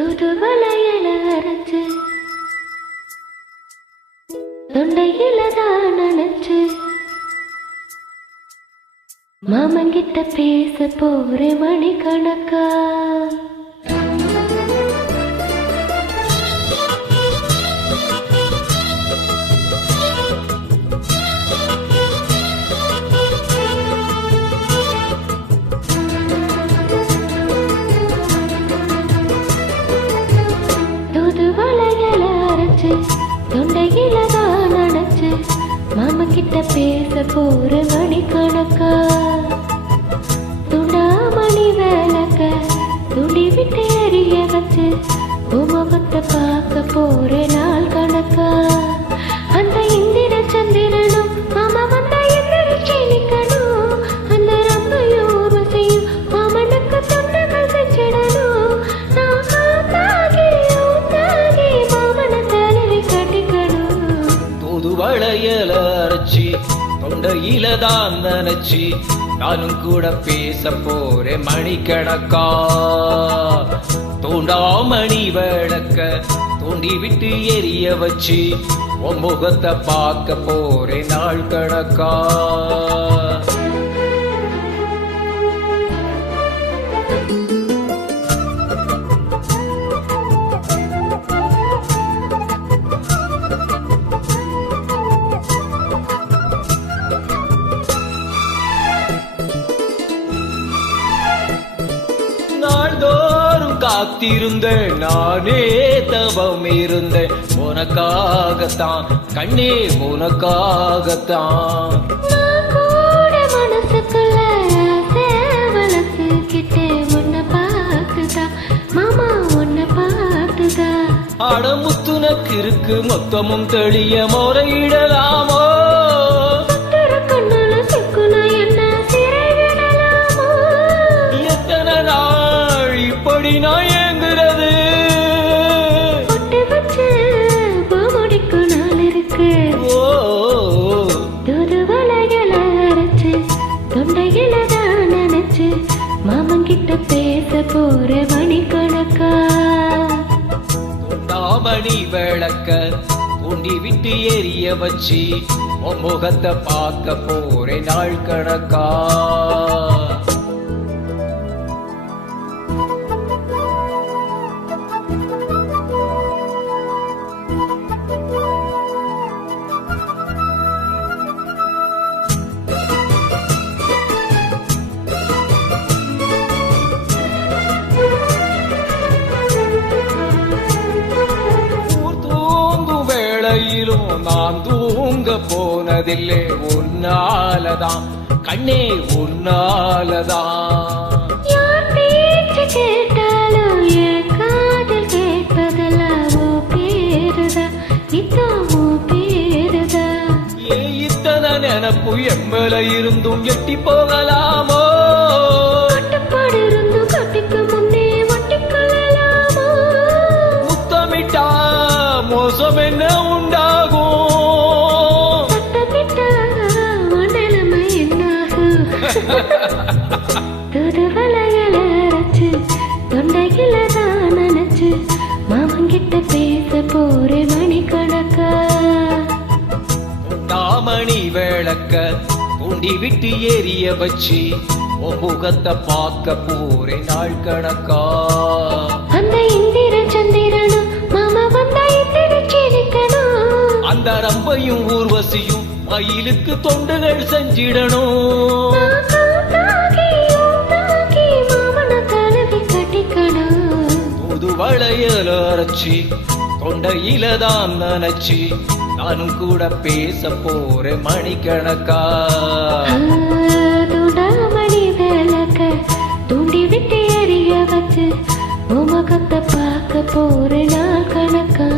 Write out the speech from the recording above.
தூதுவளையல அரைச்சு தொண்டையில தான் நினைச்சு மாமங்கிட்ட பேச போற மணிக்கணக்கா தூதுவளையல அரைச்சு தொண்டையில தான் நினைச்சு மாமங்கிட்ட பேச போற மணிக்கணக்கா துண்டாமணி விளக்க துண்டி விட்டு எரிய வச்சு உமகத்தை பார்க்க போற நாள் கணக்கா அந்த இந்திர சந்திரனும் மாமா வந்தா எந்திரிச்சு நிக்கணும் அந்த ரம்பையும் ஊர்வசையும் மாமனுக்கு தொண்டங்கள் செஞ்சிடணும் நான் காத்தாகி ஊத்தாகி மாமனை தலைவி கட்டிக்கணும் தூதுவளையல அரைச்சி தொண்டையில தான் நினைச்சி நானும் கூட பேச போறேன் மணிக்கணக்கா தூண்டாமணி விளக்க தூண்டி விட்டு எரிய வச்சு உன் முகத்தை பார்க்க போறேன் நாள் கணக்கா நாள்தோறும் காத்திருந்தேன் நானே தவம் இருந்தேன் உனக்காகத்தான் கண்ணே உனக்காகத்தான் மனசுக்குள்ள வளர்த்துக்கிட்டே உன்னை பார்த்துதா மாமா உன்னை பார்த்துதா அடமுத்துனக்கு இருக்கு மொத்தமும் தெளிய முறையிடலாமோ எத்தனை நாள் இப்படி நான் ஏங்குறது ஓ தூதுவளையல அரைச்சு தொண்டையில தான் நினைச்சு மாமங்கிட்ட பேச போற மணிக்கணக்கா தாமணி விளக்க தூண்டி விட்டு எரிய வச்சு உன் முகத்தை பார்க்க போறேன் நாள் கணக்கா நான் தூங்க போனதில்லை உன்னாலதான் கண்ணே உன்னாலதான் யார் பேச்சு கேட்டாலும் என் காதில் கேட்பதெல்லாம் ஓ பேருதா இதான் ஓ பேருதா இத்தனை நினப்பு எம்மல இருந்தும் எட்டி போகலாமோ கட்டுப்பாடு இருந்தும் கட்டிக்கு முன்னே ஒட்டிக்கொள்ளலாமோ முத்தமிட்டா மோசம் என்ன உண்டாகும் நிலைமை என்னாகும் தூதுவளையல அரைச்சு தொண்டையில தான் நினைச்சு மாமங்கிட்ட பேச போற மணிக்கணக்கா தாமணி விளக்க தூண்டி விட்டு எரிய வச்சு உன் முகத்தை பார்க்க போறேன் நாள் கணக்கா அந்த இந்திர சந்திரனும் மாமா வந்தா எந்திரிச்சு நிக்கணும் அந்த ரம்பையும் ஊர்வசியும் மயிலுக்கு தொண்டுகள் செஞ்சிடணும் தூதுவளையல அரைச்சி தொண்டையில தான் நினைச்சி நானும் கூட பேச போறேன் மணிக்கணக்கா துண்டாமணி விளக்க தூண்டி விட்டு எரிய வச்சு உமகத்தை பார்க்க போற நாள் கணக்கா